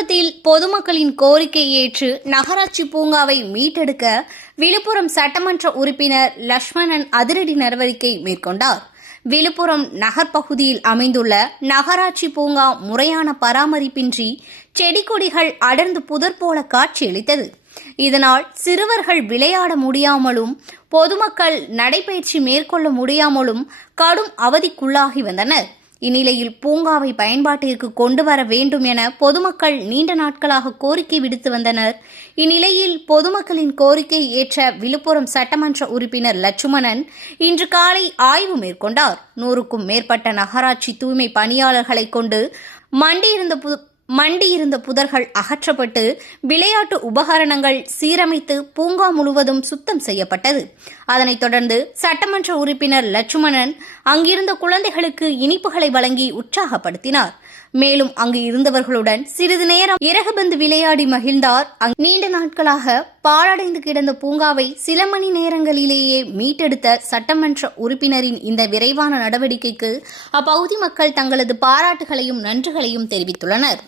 விழுப்புரத்தில் பொதுமக்களின் கோரிக்கையை ஏற்று நகராட்சி பூங்காவை மீட்டெடுக்க விழுப்புரம் சட்டமன்ற உறுப்பினர் லட்சுமணன் அதிரடி நடவடிக்கை மேற்கொண்டார். விழுப்புரம் நகர் பகுதியில் அமைந்துள்ள நகராட்சி பூங்கா முறையான பராமரிப்பின்றி செடி கொடிகள் அடர்ந்து புதர் போல காட்சியளித்தது. இதனால் சிறுவர்கள் விளையாட முடியாமலும் பொதுமக்கள் நடைபயிற்சி மேற்கொள்ள முடியாமலும் கடும் அவதிக்குள்ளாகி வந்தனர். இந்நிலையில் பூங்காவை பயன்பாட்டிற்கு கொண்டு வர வேண்டும் என பொதுமக்கள் நீண்ட நாட்களாக கோரிக்கை விடுத்து வந்தனர். இந்நிலையில் பொதுமக்களின் கோரிக்கை ஏற்ற விழுப்புரம் சட்டமன்ற உறுப்பினர் லட்சுமணன் இன்று காலை ஆய்வு மேற்கொண்டார். 100க்கும் மேற்பட்ட நகராட்சி தூய்மை பணியாளர்களை கொண்டு மண்டியிருந்த புதர்கள் அகற்றப்பட்டு விளையாட்டு உபகரணங்கள் சீரமைத்து பூங்கா முழுவதும் சுத்தம் செய்யப்பட்டது. அதனைத் தொடர்ந்து சட்டமன்ற உறுப்பினர் லட்சுமணன் அங்கிருந்த குழந்தைகளுக்கு இனிப்புகளை வழங்கி உற்சாகப்படுத்தினார். மேலும் அங்கு இருந்தவர்களுடன் சிறிது நேரம் இறகுபந்து விளையாடி மகிழ்ந்தார். நீண்ட நாட்களாக பாழடைந்து கிடந்த பூங்காவை சில மணி நேரங்களிலேயே மீட்டெடுத்த சட்டமன்ற உறுப்பினரின் இந்த விரைவான நடவடிக்கைக்கு அப்பகுதி மக்கள் தங்களது பாராட்டுகளையும் நன்றிகளையும் தெரிவித்துள்ளனர்.